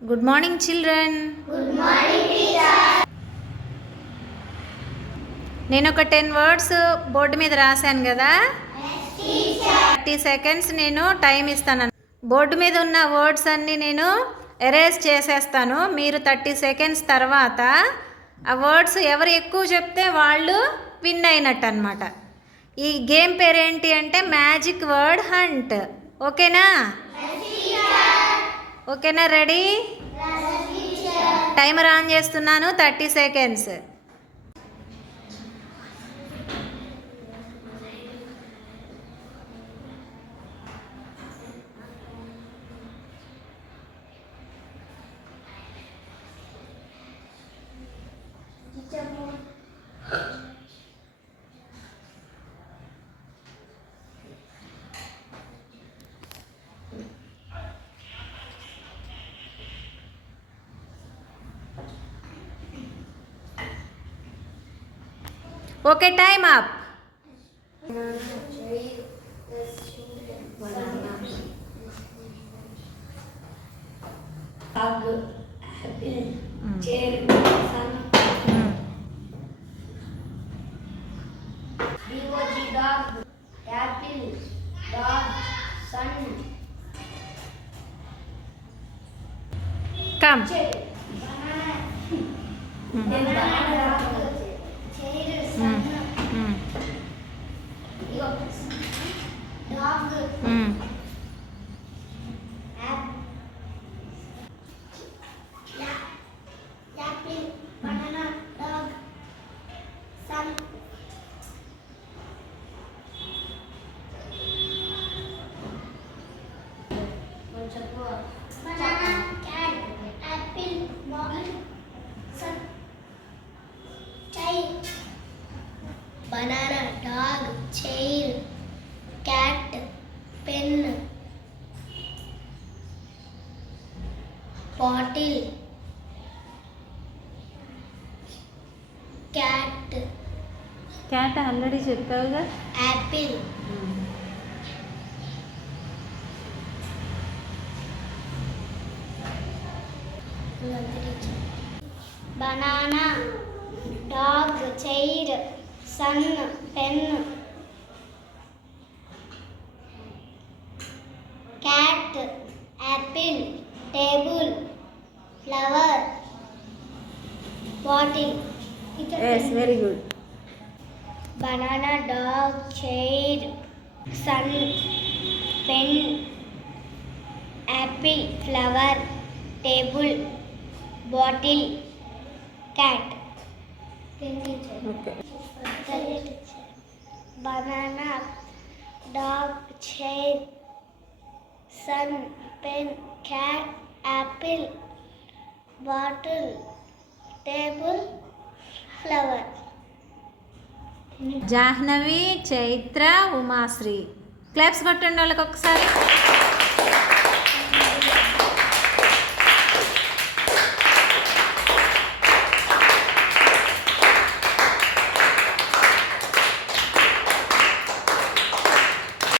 Good morning, children. Good morning, teacher. నేను ఒక 10 words board మీద రాశాను కదా. Yes, teacher. 30 సెకండ్స్ నేను టైం ఇస్తాను. బోర్డు మీద ఉన్న వర్డ్స్ అన్నీ నేను ఎరేజ్ చేసేస్తాను. మీరు 30 సెకండ్స్ తర్వాత ఆ వర్డ్స్ ఎవరు ఎక్కువ చెప్తే వాళ్ళు విన్ అయినట్టు అనమాట. ఈ గేమ్ పేరు ఏంటి అంటే మ్యాజిక్ వర్డ్ హంట్. ఓకేనా? ఓకేనా? రెడీ? టైమర్ ఆన్ చేస్తున్నాను. 30 seconds. Okay, time up. Come. Banana, dog, chair, cat, pen, bottle, cat, cat already చెప్పావుగా. apple, banana, dog, chair, sun, pen, cat, apple, table, flower, bottle. Yes, very good. Banana, dog, chair, sun, pen, apple, flower, table, bottle, cat. Okay. Banana, dog, chair, sun, pen, cat, apple, bottle, table, flower. Jahnavi, Chaitra, Umashri. Claps కొట్టండి వాళ్ళకి ఒకసారి.